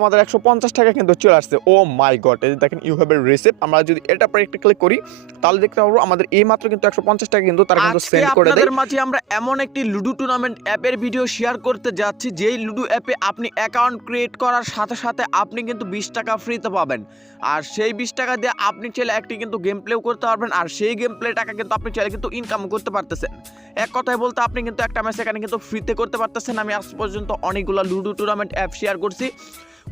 আমাদের 150 টাকা কিন্তু চলে আসছে। ও মাই গড, এই দেখেন ইউ হ্যাভ এ রিসিপ্ট। আমরা যদি এটা পরে একটা ক্লিক করি তাহলে দেখতে পাবো আমাদের এই মাত্র কিন্তু 150 টাকা কিন্তু তারা কিন্তু সেন্ড করে দেয়। আপনাদের মাঝে আমরা এমন একটি লুডো টুর্নামেন্ট অ্যাপের ভিডিও শেয়ার করতে যাচ্ছি, যেই লুডো অ্যাপে আপনি অ্যাকাউন্ট ক্রিয়েট করার সাথে সাথে আপনি কিন্তু 20 টাকা ফ্রিতে পাবেন। আর সেই 20 টাকা দিয়ে আপনি চাইলে একটি কিন্তু গেম প্লেও করতে পারবেন, আর সেই গেম প্লে টাকা কিন্তু আপনি চাইলে কিন্তু ইনকাম করতে পারতেছেন। এক কথায় বলতে আপনি কিন্তু একটা ম্যাচ এখানে কিন্তু ফ্রিতে করতে পারতেছেন। আমি আজ পর্যন্ত অনেকগুলো লুডো টুর্নামেন্ট অ্যাপ শেয়ার করছি,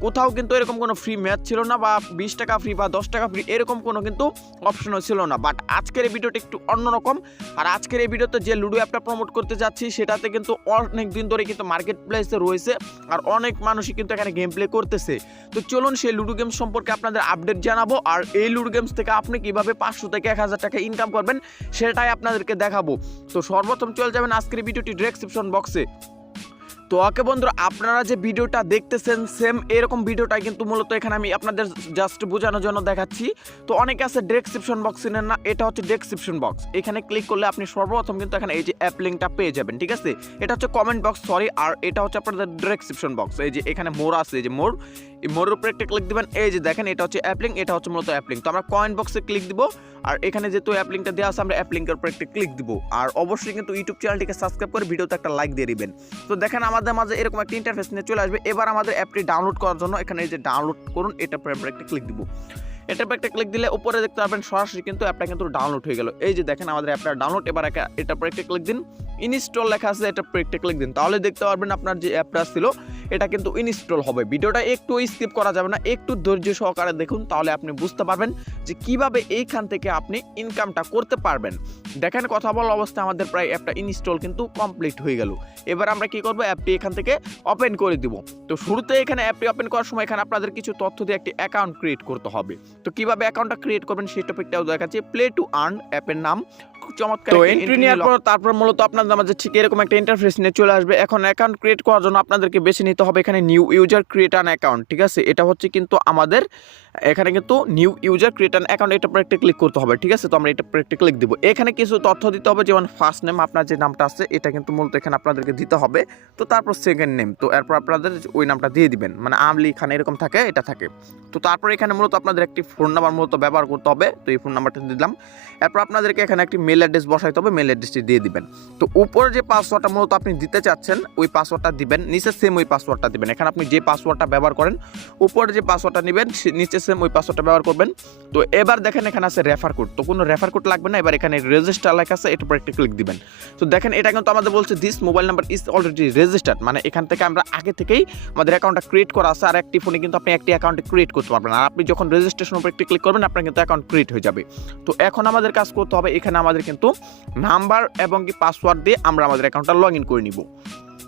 কোথাও কিন্তু এরকম কোনো ফ্রি ম্যাচ ছিল না, বা 20 টাকা ফ্রি বা 10 টাকা ফ্রি এরকম কোনো কিন্তু অপশনও ছিল না। বাট আজকের এই ভিডিওটা একটু অন্যরকম। আর আজকের এই ভিডিওতে যে লুডো অ্যাপটা প্রমোট করতে যাচ্ছি সেটাতে কিন্তু অনেক দিন ধরে কিন্তু মার্কেট প্লেসে রয়েছে, আর অনেক মানুষই কিন্তু এখানে গেম প্লে করতেছে। তো চলুন সেই লুডো গেমস সম্পর্কে আপনাদের আপডেট জানাবো, আর এই লুডো গেমস থেকে আপনি কিভাবে 500 থেকে 1000 টাকা ইনকাম করবেন সেটাই আপনাদেরকে দেখাবো। তো সর্বপ্রথম চলে যাবেন আজকের ভিডিওটি ডেসক্রিপশন বক্সে। তো ওকে বন্ধুরা, আপনারা যে ভিডিওটা দেখতেছেন সেম এরকম ভিডিওটাই কিন্তু মূলত এখানে আমি আপনাদের জাস্ট বোঝানোর জন্য দেখাচ্ছি। তো অনেকে আছে ডেসক্রিপশন বক্স নেন না, এটা হচ্ছে ডেসক্রিপশন বক্স। এখানে ক্লিক করলে আপনি সর্বপ্রথম কিন্তু এখানে এই যে অ্যাপ লিঙ্কটা পেয়ে যাবেন, ঠিক আছে। এটা হচ্ছে কমেন্ট বক্স, সরি, আর এটা হচ্ছে আপনাদের ডেসক্রিপশন বক্স। এই যে এখানে মোর আছে, এই যে মোর, এই মোরের উপরে একটা ক্লিক দিবেন। এই যে দেখেন এটা হচ্ছে অ্যাপ লিঙ্ক, এটা হচ্ছে মূলত অ্যাপ লিঙ্ক। তো আমরা কমেন্ট বক্সে ক্লিক দিব, আর এখানে যেহেতু অ্যাপ লিঙ্কটা দেওয়া আছে আমরা অ্যাপ লিঙ্কের উপরে একটা ক্লিক দিব। আর অবশ্যই কিন্তু ইউটিউব চ্যানেলটিকে সাবস্ক্রাইব করে ভিডিওতে একটা লাইক দিয়ে দিবেন। তো দেখেন আমাদের মাঝে এরকম একটা ইন্টারফেস নিয়ে চলে আসবে। এবার আমাদের অ্যাপটি ডাউনলোড করার জন্য এখানে এই যে ডাউনলোড করুন, এটা পরে আমরা একটা ক্লিক দিব। এটার পর একটা ক্লিক দিলে উপরে দেখতে পারবেন সরাসরি কিন্তু অ্যাপটা কিন্তু ডাউনলোড হয়ে গেল। এই যে দেখেন আমাদের অ্যাপটা ডাউনলোড। এবার এটার পর একটা ক্লিক দিন, ইনস্টল লেখা আছে, এটার পর একটা ক্লিক দিন, তাহলে দেখতে পারবেন আপনার যে অ্যাপটা ছিল এটা কিন্তু ইনস্টল হবে। ভিডিওটা একটু স্কিপ করা যাবে না, একটু ধৈর্য সহকারে দেখুন, তাহলে আপনি বুঝতে পারবেন যে কিভাবে এইখান থেকে আপনি ইনকামটা করতে পারবেন। দেখেন কথা বলা অবস্থায় আমাদের প্রায় অ্যাপটা ইনস্টল কিন্তু কমপ্লিট হয়ে গেল। এবার আমরা কি করব, অ্যাপটি এখান থেকে ওপেন করে দিব। তো শুরুতে এখানে অ্যাপটি ওপেন করার সময় এখানে আপনাদের কিছু তথ্য দিয়ে একটি অ্যাকাউন্ট ক্রিয়েট করতে হবে। তো কিভাবে অ্যাকাউন্টটা ক্রিয়েট করবেন সেই টপিকটাও দেখাচ্ছি। প্লে টু আর্ন অ্যাপের নাম, চমৎকার। তো এন্ট্রি নেওয়ার পর তারপর মূলত আপনাদের মাঝে ঠিক এরকম একটা ইন্টারফেস নিয়ে চলে আসবে। এখন অ্যাকাউন্ট ক্রিয়েট করার জন্য আপনাদেরকে বেছে নিতে হবে এখানে new user create an account, ঠিক আছে। এটা হচ্ছে কিন্তু আমাদের এখানে কিন্তু new user create an account, এটা পরে একটা ক্লিক করতে হবে, ঠিক আছে। তো আমরা এটা পরে একটা ক্লিক দিব। এখানে কিছু তথ্য দিতে হবে, যেমন ফার্স্ট নেম, আপনার যে নামটা আছে এটা কিন্তু মূলত এখানে আপনাদেরকে দিতে হবে। তো তারপর সেকেন্ড নেম, তো এরপর আপনাদের ওই নামটা দিয়ে দিবেন, মানে আমলি খান এরকম থাকে, এটা থাকে। তো তারপর এখানে মূলত আপনাদের একটি ফোন নাম্বার মূলত ব্যবহার করতে হবে। তো এই ফোন নাম্বারটা দিলাম। এরপর আপনাদেরকে এখানে একটি মেল অ্যাড্রেস বসাইতে হবে, মেল অ্যাড্রেসটি দিয়ে দিবেন। তো উপরে যে পাসওয়ার্ডটা মূলত আপনি দিতে চাচ্ছেন ওই পাসওয়ার্ডটা দিবেন, নিচে সেম ওই পাসওয়ার্ডটা দিবেন। এখানে আপনি যে পাসওয়ার্ডটা ব্যবহার করেন উপরে যে পাসওয়ার্ডটা নেবেন নিচে সেম ওই পাসওয়ার্ডটা ব্যবহার করবেন। তো এবার দেখেন এখানে আছে রেফার কোড, তো কোনো রেফার কোড লাগবে না। এবার এখানে রেজিস্টার লেখা আছে, এটার উপর একটা ক্লিক দিবেন। তো দেখেন এটা কিন্তু আমাদের বলছে this mobile number is already registered, মানে এখান থেকে আমরা আগে থেকেই আমাদের অ্যাকাউন্টটা ক্রিয়েট করা আছে। আর একটি ফোনে কিন্তু আপনি একটি অ্যাকাউন্টে ক্রিয়েট করতে পারবেন, আর আপনি যখন রেজিস্ট্রেশন উপর একটি ক্লিক করবেন আপনার কিন্তু অ্যাকাউন্ট ক্রিয়েট হয়ে যাবে। তো এখন আমাদের কাজ করতে হবে, এখানে আমাদের কিন্তু নাম্বার এবং কি পাসওয়ার্ড দিয়ে আমরা আমাদের অ্যাকাউন্টটা লগ ইন করে নিব।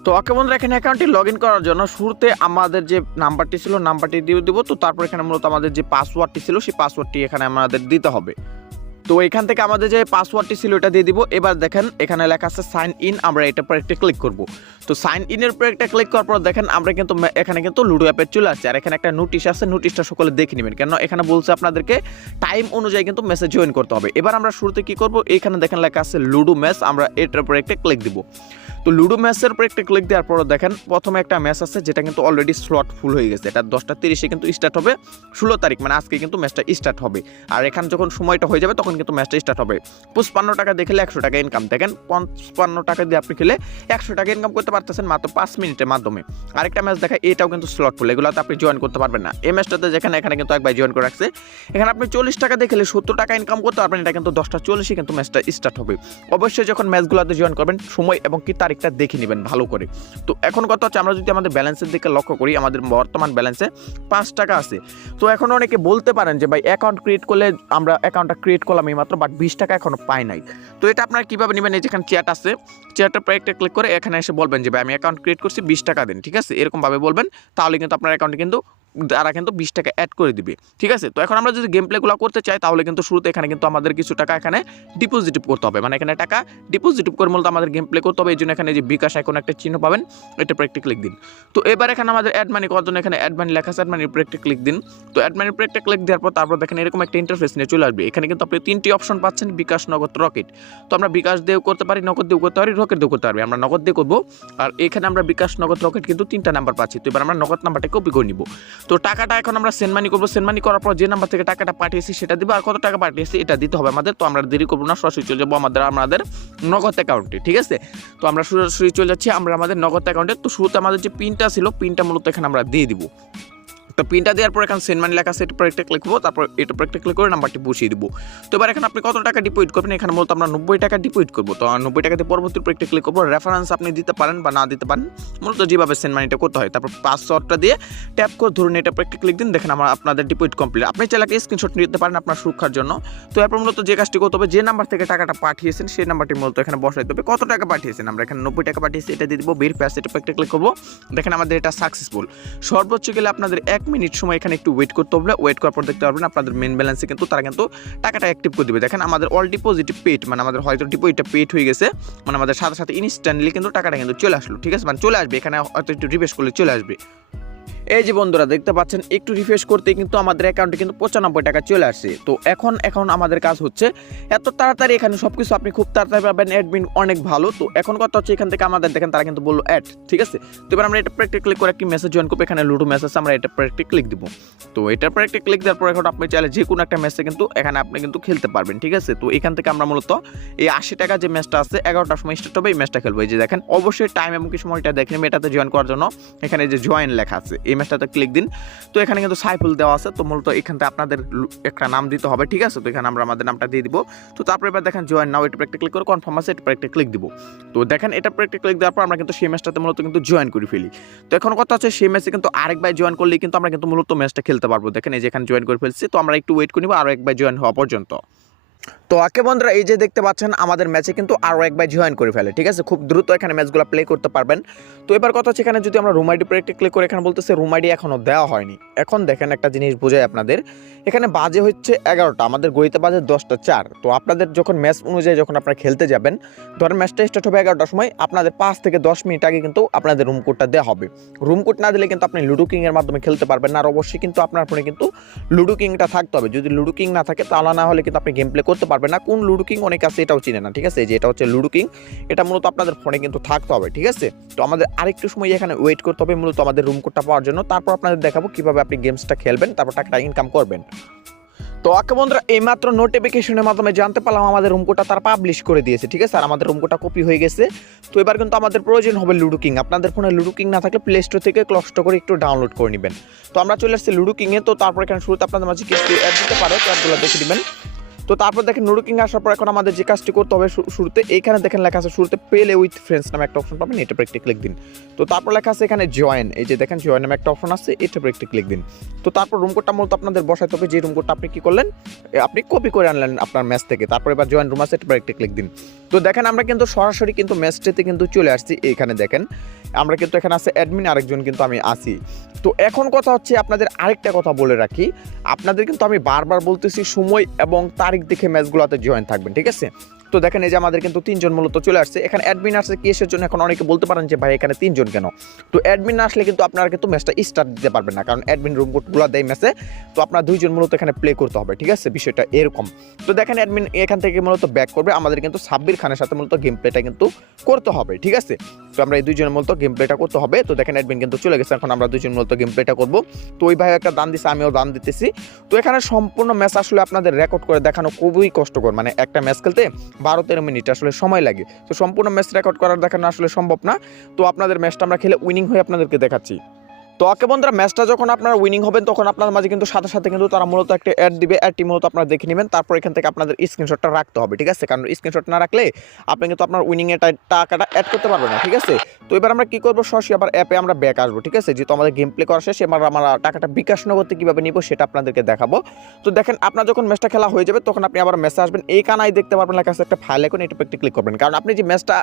তো ওকে বন্ধুরা, এখানে অ্যাকাউন্টটি লগ ইন করার জন্য শুরুতে আমাদের যে নাম্বারটি ছিল নাম্বারটি দিয়ে দিব। তো তারপর এখানে মূলত আমাদের যে পাসওয়ার্ডটি ছিল সেই পাসওয়ার্ডটি এখানে আমাদের দিতে হবে। তো এখান থেকে আমাদের যে পাসওয়ার্ডটি ছিল এটা দিয়ে দিব। এবার দেখেন এখানে লেখা আছে সাইন ইন, আমরা এটার পর একটা ক্লিক করব। তো সাইন ইনের উপর একটা ক্লিক করার পর দেখেন আমরা কিন্তু এখানে কিন্তু লুডো অ্যাপে চলে আসছে। আর এখানে একটা নোটিশ আছে, নোটিশটা সকলে দেখে নেবেন, কেন এখানে বলছে আপনাদেরকে টাইম অনুযায়ী কিন্তু মেসেজ জয়েন করতে হবে। এবার আমরা শুরুতে কি করব, এখানে দেখেন লেখা আছে লুডো ম্যাচ, আমরা এটার উপর একটা ক্লিক দিব। তো লুডো ম্যাচের উপর একটা ক্লিক দেওয়ার পর দেখেন প্রথমে একটা ম্যাচ আছে যেটা কিন্তু অলরেডি স্লট ফুল হয়ে গেছে। এটা 10:30 কিন্তু স্টার্ট হবে, 16 তারিখ মানে আজকে কিন্তু ম্যাচটা স্টার্ট হবে। আর এখানে যখন সময়টা হয়ে যাবে তখন কিন্তু ম্যাচটা স্টার্ট হবে। 55 টাকা দিয়ে খেলে 100 টাকা ইনকাম। দেখেন 55 টাকা দিয়ে আপনি খেলে 100 টাকা ইনকাম করতে পারতেছেন মাত্র 5 মিনিটের মাধ্যমে। আরেকটা ম্যাচ দেখা, এটাও কিন্তু স্লট ফুল, এগুলোতে আপনি জয়েন করতে পারবেন না। এই ম্যাচটাতে যেখানে এখানে কিন্তু একবার জয়েন করে রাখছে, এখানে আপনি 40 টাকা দিয়ে খেলে 70 টাকা ইনকাম করতে পারবেন। এটা কিন্তু 10:40 কিন্তু ম্যাচটা স্টার্ট হবে। অবশ্যই যখন ম্যাচগুলোতে জয়েন করবেন সময় এবং কি তারিখটা দেখে নেবেন ভালো করে। তো এখন কথা হচ্ছে আমরা যদি আমাদের ব্যালেন্সের দিকে লক্ষ্য করি, আমাদের বর্তমান ব্যালেন্সে 5 টাকা আছে। তো এখন অনেকে বলতে পারেন যে ভাই অ্যাকাউন্ট ক্রিয়েট করলে আমরা অ্যাকাউন্টটা ক্রিয়েট করলাম এই মাত্র, বাট 20 টাকা এখনো পাই নাই। তো এটা আপনারা কীভাবে নেবেন, এই যেখানে চ্যাট আছে, চ্যাটের পর একটা ক্লিক করে এখানে এসে বলবেন যে ভাই আমি অ্যাকাউন্ট ক্রিয়েট করছি 20 টাকা দিন, ঠিক আছে, এরকমভাবে বলবেন, তাহলে কিন্তু আপনার অ্যাকাউন্টে কিন্তু তারা কিন্তু 20 টাকা অ্যাড করে দিবে, ঠিক আছে। তো এখন আমরা যদি গেম প্লেগুলো করতে চাই তাহলে কিন্তু শুরুতে এখানে কিন্তু আমাদের কিছু টাকা এখানে ডিপোজিট করতে হবে, মানে এখানে টাকা ডিপোজিট করে মূলত আমাদের গেম প্লে করতে হবে। এই জন্য এখানে যে বিকাশ আইকন একটা চিহ্ন পাবেন, এটার উপর একটা ক্লিক দিন। তো এবার এখানে আমাদের অ্যাড মানি করার জন্য এখানে অ্যাড মানি লেখা আছে, অ্যাড মানির উপর একটা ক্লিক দিন। তো অ্যাড মানির উপর একটা ক্লিক দেওয়ার পর তারপর দেখেন এরকম একটা ইন্টারফেস নিয়ে চলে আসবে। এখানে কিন্তু আপনি 3টি অপশন পাচ্ছেন, বিকাশ, নগদ, রকেট। তো আমরা বিকাশ দিয়েও করতে পারি, নগদ দিয়েও করতে পারি, রকেট দিয়েও করতে পারি। আমরা নগদ দিয়ে করবো, আর এখানে আমরা বিকাশ, নগদ, রকেট কিন্তু 3টা নাম্বার পাচ্ছি। তো এবার আমরা নগদ নাম্বারটা কপি করে নিব। তো টাকাটা এখন আমরা সেন্ড মানি করবো, সেন্ড মানি করার পর যে নাম্বার থেকে টাকাটা পাঠিয়েছি সেটা দিব, আর কত টাকা পাঠিয়েছি এটা দিতে হবে আমাদের। তো আমরা দেরি করবো না, সরাসরি চলে যাবো আমাদের নগদ অ্যাকাউন্টে, ঠিক আছে। তো আমরা সরাসরি চলে যাচ্ছি আমাদের নগদ অ্যাকাউন্টে। তো শুরুতে আমাদের যে পিনটা ছিল, পিনটা মূলত এখানে আমরা দিয়ে দিব। তো পিনটা দেওয়ার পর এখানে সেন্ড মানি লেখা আছে, এটা প্রত্যেক লিখবো, তারপর এটা প্রত্যেক ক্লিক করে নাম্বারটি বসিয়ে দিব। তো এবার এখানে আপনি কত টাকা ডিপোজিট করবেন, এখানে মূলত আমরা 90 টাকা ডিপোজিট করবো। তো 90 টাকা দিয়ে পরবর্তী প্রত্যেক ক্লিক করবো। রেফারেন্স আপনি দিতে পারেন বা না দিতে পারেন, মূলত যেভাবে সেন্ড মানিটা করতে হয়। তারপর পাসওয়ার্ডটা দিয়ে ট্যাপ করে ধরুন এটা প্রত্যেক ক্লিক দিন, দেখেন আপনাদের ডিপোজিট কমপ্লিট। আপনি চাইলে স্ক্রিনশট নিতে পারেন আপনার সুরক্ষার জন্য। তো এরপর মূলত যে কাজটি করতে হবে, যে নাম্বার থেকে টাকাটা পাঠিয়েছেন সেই নাম্বারটি মূলত এখানে বসাইতে হবে। কত টাকা পাঠিয়েছেন, আমরা এখানে 90 টাকা পাঠিয়েছি, এটা দিয়ে দিব। বের প্যাস এটা প্রত্যেক ক্লিক করবো, দেখেন আমাদের এটা সাকসেসফুল। সর্বোচ্চ গেলে আপনাদের 1 মিনিট সময় এখানে একটু ওয়েট করতে হবে। ওয়েট করার পর দেখতে পারবেন আপনাদের মেন ব্যালেন্সে কিন্তু তারা কিন্তু টাকাটা অ্যাক্টিভ করে দেবে। দেখেন আমাদের অল ডিপোজিট পেড, মানে আমাদের হয়তো ডিপোজিটটা পেড হয়ে গেছে, মানে আমাদের সাথে সাথে ইনস্ট্যান্টলি কিন্তু টাকাটা কিন্তু চলে আসলো, ঠিক আছে। মানে চলে আসবে, এখানে হয়তো একটু রিফ্রেশ করলে চলে আসবে। এই যে বন্ধুরা দেখতে পাচ্ছেন, একটু রিফ্রেশ করতে কিন্তু আমাদের অ্যাকাউন্টে কিন্তু 95 টাকা চলে আসছে। তো এখন আমাদের কাজ হচ্ছে এত তাড়াতাড়ি এখানে সব কিছু আপনি খুব তাড়াতাড়ি পাবেন, অ্যাডমিন অনেক ভালো। তো এখন কথা হচ্ছে এখান থেকে আমাদের দেখেন তারা কিন্তু বললো অ্যাড, ঠিক আছে। তো এবার আমরা এটা প্রত্যেক ক্লিক করে একটি মেসেজ জয়েন করবো, এখানে লুডো মেসেজ, আমরা এটা প্রত্যেক ক্লিক দিব। তো এটার প্রত্যেক ক্লিক দেওয়ার পর এখন আপনি চাইলে যে কোনো একটা ম্যাচে কিন্তু এখানে আপনি কিন্তু খেলতে পারবেন, ঠিক আছে। তো এখান থেকে আমরা মূলত এই 80 টাকা যে ম্যাচটা আছে 11টার সময় স্টার্ট হবে, এই ম্যাচটা খেলবো। এই যে দেখেন অবশ্যই টাইম এবং কি সময়টা দেখে নেবেন। এটাতে জয়েন করার জন্য এখানে যে জয়েন লেখা আছে, এই ম্যাচটাতে ক্লিক দিন। তো এখানে কিন্তু সাইফুল দেওয়া আছে, তো মূলত এখান থেকে আপনাদের একটা নাম দিতে হবে, ঠিক আছে। তো এখানে আমরা আমাদের নামটা দিয়ে দিব। তো তারপর এবার দেখেন জয়েন নাও, এটা একটা ক্লিক করে কনফার্ম আছে, এটা একটা ক্লিক দিব। তো দেখেন এটা একটা ক্লিক দেওয়ার পর আমরা কিন্তু সেই ম্যাচটাতে মূলত কিন্তু জয়েন করে ফেলি। তো এখন কথা হচ্ছে সেই ম্যাচে কিন্তু আরেকবার জয়েন করলেই কিন্তু আমরা কিন্তু মূলত ম্যাচটা খেলতে পারবো। দেখেন এই যে এখানে জয়েন করে ফেলছি, তো আমরা একটু ওয়েট করে নিব আরো একবার জয়েন হওয়া পর্যন্ত। তো ওকে বন্ধুরা, এই যে দেখতে পাচ্ছেন আমাদের ম্যাচে কিন্তু আরও একবার জয়েন করে ফেলে, ঠিক আছে। খুব দ্রুত এখানে ম্যাচগুলো প্লে করতে পারবেন। তো এবার কথা হচ্ছে এখানে যদি আমরা রুম আইডি প্রোডাক্টে ক্লিক করে, এখানে বলতেছে রুম আইডি এখনও দেওয়া হয়নি। এখন দেখেন একটা জিনিস বোঝাই আপনাদের, এখানে বাজে হচ্ছে 11টা, আমাদের গড়িতে বাজে 10টা 4। তো আপনাদের যখন ম্যাচ অনুযায়ী যখন আপনারা খেলতে যাবেন, ধরেন ম্যাচটা স্টার্ট হবে 11টার সময়, আপনাদের 5 থেকে 10 মিনিট আগে কিন্তু আপনাদের রুম কোডটা দেওয়া হবে। রুম কোড না দিলে কিন্তু আপনি লুডো কিংয়ের মাধ্যমে খেলতে পারবেন না। আর অবশ্যই কিন্তু আপনার ফোনে কিন্তু লুডো কিংটা থাকতে হবে। যদি লুডো কিং না থাকে তাহলে না হলে কিন্তু আপনি গেম প্লে করতে পারবেন না। কোন লুডো কিং অনেক আছে এটাও চিনে না, ঠিক আছে। যে এটা হচ্ছে লুডো কিং, এটা মূলত আপনাদের ফোনে কিন্তু থাকতে হবে, ঠিক আছে। তো আমাদের আরেকটু সময় এখানে ওয়েট করতে হবে মূলত আমাদের রুম কোডটা পাওয়ার জন্য। তারপর আপনাদের দেখাবো কিভাবে আপনি গেমসটা খেলবেন, তারপর টাকাটা ইনকাম করবেন। তো ওকে বন্ধুরা, এইমাত্র নোটিফিকেশনের মাধ্যমে জানতে পারলাম আমাদের রুম কোডটা তারা পাবলিশ করে দিয়েছে, ঠিক আছে। আর আমাদের রুম কোডটা কপি হয়ে গেছে। তো এবার কিন্তু আমাদের প্রয়োজন হবে লুডো কিং। আপনাদের ফোনে লুডো কিং না থাকলে প্লে স্টোর থেকে ক্লক স্টোর করে একটু ডাউনলোড করে নেবেন। তো আমরা চলে আসছি লুডো কিংয়ে। তো তারপর এখানে শুরুতে আপনাদের মাঝে কিছু অ্যাড দিতে পারো, তো অ্যাডগুলো দেখে নেবেন। তো তারপর দেখেন লুডো কিং আসার পর এখন আমাদের যে কাজটি করতে হবে, শুরুতে এইখানে দেখেন লেখা আছে শুরুতে প্লে উইথ ফ্রেন্ডস নামে একটা অপশন পাবেন, এটা একটা ক্লিক দিন। তো তারপর লেখা আছে এখানে জয়েন, এই যে দেখেন জয়েন নামে একটা অপশন আছে, এটা একটা ক্লিক দিন। তো তারপর রুম কোডটা মূলত আপনাদের বসাইতে হবে, যে রুম কোডটা আপনি কি করলেন, আপনি কপি করে আনলেন আপনার ম্যাচ থেকে। তারপর এবার জয়েন রুম আছে, এটা একটা ক্লিক দিন। তো দেখেন আমরা কিন্তু সরাসরি কিন্তু ম্যাচটাতে কিন্তু চলে আসছি। এইখানে দেখেন আমরা কিন্তু এখানে আছে অ্যাডমিন, আরেকজন কিন্তু আমি আসি। তো এখন কথা হচ্ছে আপনাদের আরেকটা কথা বলে রাখি, আপনাদের কিন্তু আমি বারবার বলতেছি সময় এবং তারিখ দেখে ম্যাচগুলোতে জয়েন থাকবেন, ঠিক আছে। তো দেখেন এই যে আমাদের কিন্তু 3 জন মূলত চলে আসছে। এখানে অ্যাডমিন আসছে কেসের জন্য। এখন অনেকে বলতে পারেন যে ভাই এখানে 3 জন কেন। তো অ্যাডমিন না আসলে কিন্তু আপনারা কিন্তু ম্যাচটা স্টার্ট দিতে পারবেন না, কারণ অ্যাডমিন রুম কোডগুলো দেয় ম্যাচে। তো আপনার 2 জন মূলত এখানে প্লে করতে হবে, ঠিক আছে। বিষয়টা এরকম। তো দেখেন অ্যাডমিন এখান থেকে মূলত ব্যাক করবে, আমাদের কিন্তু সাব্বির খানের সাথে মূলত গেম প্লেটা কিন্তু করতে হবে, ঠিক আছে। তো আমরা এই 2 জনের মূলত গেম প্লেটা করতে হবে। তো দেখেন অ্যাডমিন কিন্তু চলে গেছে, এখন আমরা 2 জন মূলত গেম প্লেটা করবো। তো ওই ভাই একটা দান দিচ্ছে, আমিও দান দিতেছি। তো এখানে সম্পূর্ণ ম্যাচ আসলে আপনাদের রেকর্ড করে দেখানো খুবই কষ্টকর, মানে একটা ম্যাচ খেলতে 12-13 মিনিট আসলে সময় লাগে। তো সম্পূর্ণ ম্যাচ রেকর্ড করার দেখানো আসলে সম্ভব না। তো আপনাদের ম্যাচটা আমরা খেলে উইনিং হয়ে আপনাদেরকে দেখাচ্ছি। তো ওকে বন্ধুরা, ম্যাচটা যখন আপনারা উইনিং হবেন তখন আপনার মাঝে কিন্তু সাথে সাথে কিন্তু তারা মূলত একটা অ্যাড দিবে। অ্যাডটি মূলত আপনারা দেখে নেবেন। তারপর এখান থেকে আপনাদের স্ক্রিনশটটা রাখতে হবে, ঠিক আছে। কারণ স্ক্রিনশট না রাখলে আপনি কিন্তু আপনার উইনিংয়ের টাকাটা অ্যাড করতে পারবেন না, ঠিক আছে। তো এবার আমরা কি করবো, সরাসরি আবার অ্যাপে আমরা ব্যাক আসবো, ঠিক আছে। যেহেতু আমাদের গেম প্লে করা শেষ, এবার আমরা টাকাটা বিকাশ নগদে কীভাবে নিব সেটা আপনাদেরকে দেখাবো। তো দেখেন আপনার যখন ম্যাচটা খেলা হয়ে যাবে তখন আপনি আবার ম্যাচে আসবেন। এই কানায় দেখতে পারবেন লেখা আছে একটা ফাইল আইকন, এটা একটা ক্লিক করবেন। কারণ আপনি যে ম্যাচটা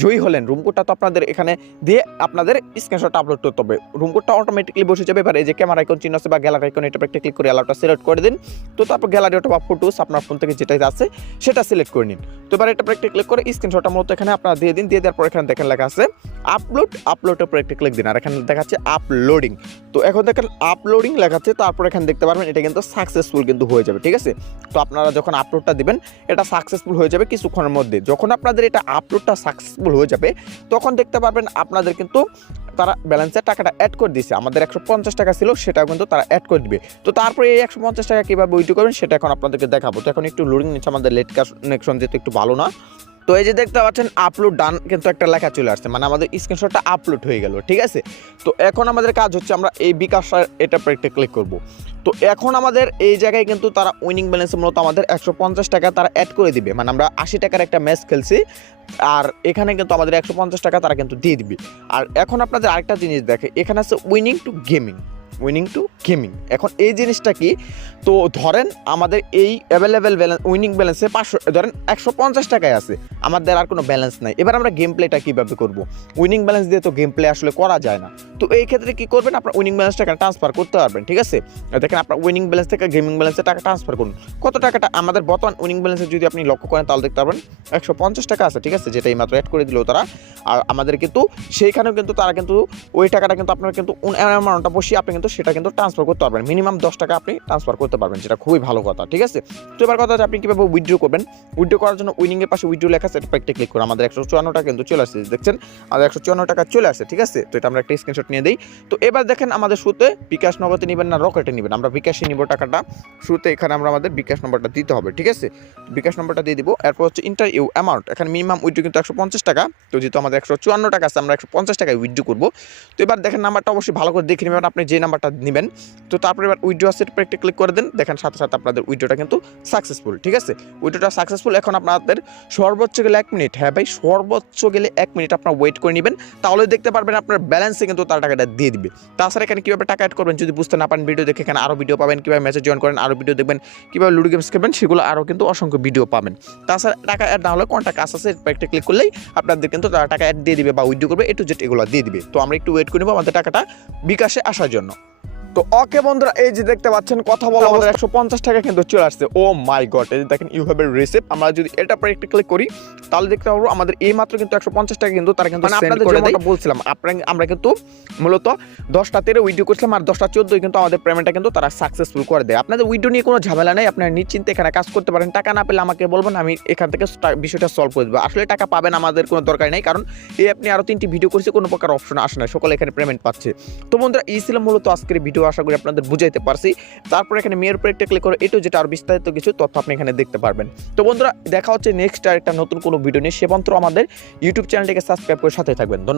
জয়ী হলেন, রুম কোডটা তো আপনাদের এখানে দিয়ে আপনাদের স্ক্রিনশটটা আপলোড করতে হবে। রুম কোডটা অটোমেটিকলি বসে যাবে। এবার এই যে ক্যামেরা আইকন চিহ্ন আছে বা গ্যালারি আইকন, এটা একটা ক্লিক করে অ্যালাউটা সিলেক্ট করে দিন। তো তারপর গ্যালারি অথবা ফটোস আপনার ফোন থেকে যেটা আছে সেটা সিলেক্ট করে নিন। তো এবার এটা একটা ক্লিক করে স্ক্রিনশটটা মূলত এখানে আপনারা দিয়ে দিন। দিয়ে দেওয়ার পর এখানে দেখেন লেখা আছে আপলোডের উপর একটা ক্লিক দিন। আর এখানে দেখাচ্ছে আপলোডিং। তো এখন দেখেন আপলোডিং লেখাচ্ছে, তারপর এখানে দেখতে পারবেন এটা কিন্তু সাকসেসফুল কিন্তু হয়ে যাবে, ঠিক আছে। তো আপনারা যখন আপলোডটা দিবেন এটা সাকসেসফুল হয়ে যাবে কিছুক্ষণের মধ্যে। যখন আপনাদের এটা আপলোডটা সাকসেসফুল হয়ে যাবে তখন দেখতে পারবেন আপনাদের কিন্তু তারা ব্যালেন্সে টাকাটা অ্যাড করে দিয়েছে, আমাদের 150 টাকা ছিল সেটাও কিন্তু তারা অ্যাড করে দিবে। তো তারপরে এই 150 টাকা কীভাবে উইথড্র করবেন সেটা এখন আপনাদেরকে দেখাবো। তো এখন একটু লোডিং নিচ্ছে, আমাদের নেট কানেকশন যেহেতু একটু ভালো না। তো এই যে দেখতে পাচ্ছেন আপলোড ডান কিন্তু একটা লেখা চলে আসছে, মানে আমাদের স্ক্রিনশটটা আপলোড হয়ে গেল, ঠিক আছে। তো এখন আমাদের কাজ হচ্ছে আমরা এই বিকাশ এটা একটা ক্লিক করব। তো এখন আমাদের এই জায়গায় কিন্তু তারা উইনিং ব্যালেন্সে মূলত আমাদের 150 টাকা তারা অ্যাড করে দিবে, মানে আমরা 80 টাকার একটা ম্যাচ খেলছি আর এখানে কিন্তু আমাদের 150 টাকা তারা কিন্তু দিয়ে দিবে। আর এখন আপনাদের আরেকটা জিনিস দেখে, এখানে আছে উইনিং টু গেমিং। এখন এই জিনিসটা কি, তো ধরেন আমাদের এই অ্যাভেলেবেল ব্যালেন্স উইনিং ব্যালেন্সে 500 ধরেন 150 টাকায় আছে, আমাদের আর কোনো ব্যালেন্স নাই। এবার আমরা গেম প্লেটা কীভাবে করবো? উইনিং ব্যালেন্স দিয়ে তো গেম প্লে আসলে করা যায় না। তো এই ক্ষেত্রে কী করবেন, আপনার উইনিং ব্যালেন্সটাকে ট্রান্সফার করতে পারবেন, ঠিক আছে। দেখেন আপনার উইনিং ব্যালেন্স থেকে গেমিং ব্যালেন্সে টাকা ট্রান্সফার করুন। কত টাকাটা আমাদের বর্তমান উইনিং ব্যালেন্সে যদি আপনি লক্ষ্য করেন তাহলে দেখতে পারবেন 150 টাকা আছে, ঠিক আছে, যেটা এই মাত্র অ্যাড করে দিল তারা। আর আমাদের কিন্তু সেইখানেও কিন্তু তারা কিন্তু ওই টাকাটা কিন্তু আপনার কিন্তু অ্যামাউন্টটা বসিয়ে আপনি কিন্তু সেটা কিন্তু ট্রান্সফার করতে পারবেন। মিনিমাম 10 টাকা আপনি ট্রান্সফার করতে পারবেন, যেটা খুবই ভালো কথা, ঠিক আছে। তো এবার কথা হচ্ছে আপনি কীভাবে উইথড্র করবেন। উইথড্র করার জন্য উইনিংয়ের পাশে উইথড্র লেখা আছে, এটা একটা ক্লিক করে আমাদের 154 টাকা কিন্তু চলে আসছে, দেখছেন আমাদের 154 টাকা চলে আসছে, ঠিক আছে। তো এটা আমরা একটা স্ক্রিনশট নিয়ে দিই। তো এবার দেখেন আমাদের শুরুতে বিকাশ নগদে নেবেন না রকেটে নেবেন, আমরা বিকাশে নিব টাকাটা। শুরুতে এখানে আমরা আমাদের বিকাশ নম্বরটা দিতে হবে, ঠিক আছে। বিকাশ নম্বরটা দিয়ে দিব। এরপর হচ্ছে ইন্টার ইউ অ্যামাউন্ট, এখানে মিনিমাম উইথড্র কিন্তু 150 টাকা। তো যেহেতু আমাদের 154 টাকা আছে, আমরা 150 টাকায় উইথড্র করবো। তো এবার দেখেন নাম্বারটা অবশ্যই ভালো করে দেখে নেবেন, আপনি যে নাম্বারটা নেবেন। তো তারপরে এবার উইথড্র আসছে একটা ক্লিক করে দেন, দেখেন সাথে সাথে আপনাদের উইথড্রটা কিন্তু সাকসেসফুল, ঠিক আছে। উইথড্রটা সাকসেসফুল। এখন আপনাদের সর্বোচ্চ গেলে 1 মিনিট, হ্যাঁ ভাই সর্বোচ্চ গেলে 1 মিনিট আপনার ওয়েট করে নেবেন, তাহলে দেখতে পারবেন আপনার ব্যালেন্সে কিন্তু তার টাকাটা দিয়ে দিবে। তাছাড়া এখানে কীভাবে টাকা অ্যাড করবেন যদি বুঝতে না পারেন, ভিডিও দেখে এখানে আরও ভিডিও পাবেন, কীভাবে মেসেজ জয়েন করেন আরও ভিডিও দেখবেন, কীভাবে লুডো গেমস খেলবেন সেগুলো আরও কিন্তু অসংখ্য ভিডিও পাবেন। তাছাড়া টাকা অ্যাড না হলে কোনটা কাজ আছে একটা ক্লিক করলেই আপনাদের কিন্তু তারা টাকা অ্যাড দিয়ে দিবে বা উইথড্র করবে, A to Z এগুলো দিয়ে দিবে। তো আমরা একটু ওয়েট করে নেবো আমাদের টাকাটা বিকাশে আসার জন্য। তো ওকে বন্ধুরা, এই যে দেখতে পাচ্ছেন কথা বলা আমাদের 150 টাকা কিন্তু চলে আসছে। ও মাই গড, এই যে দেখেন ইউ হ্যাভ এ রিসিপ্ট। আমরা যদি এটা পরে একটা ক্লিক করি তাহলে দেখতে পাবো আমাদের এই মাত্র কিন্তু 150 টাকা কিন্তু তারা কিন্তু সেন্ড করে দেয়। বলছিলাম আমরা কিন্তু মূলত 10টা 13 উইথড্র করছিলাম আর 10টা 14 কিন্তু আমাদের পেমেন্টটা কিন্তু তারা সাকসেসফুল করে দেয়। আপনাদের উইথড্র নিয়ে কোনো ঝামেলা নেই, আপনারা নিশ্চিন্তে এখানে কাজ করতে পারেন। টাকা না পেলে আমাকে বলবেন, আমি এখান থেকে বিষয়টা সলভ করে দেবো। আসলে টাকা পাবেন আমাদের কোনো দরকার নেই, কারণ এই আপনি আরও 3টি ভিডিও করছি, কোনো প্রকার অপশন আসে না, সকলে এখানে পেমেন্ট পাচ্ছে। তো বন্ধুরা এই ছিল মূলত আজকের ভিডিও, আশা করি আপনাদের বুঝাইতে পারছি। তারপর এখানে মেয়ের উপর একটা ক্লিক করে এটু যেটা আর বিস্তারিত কিছু তথ্য আপনি এখানে দেখতে পারবেন। তো বন্ধুরা দেখা হচ্ছে নেক্সট আর একটা নতুন কোনো ভিডিও নিয়ে। সে পর্যন্ত আমাদের ইউটিউব চ্যানেলটিকে সাবস্ক্রাইব করে সাথে থাকবেন। ধন্যবাদ।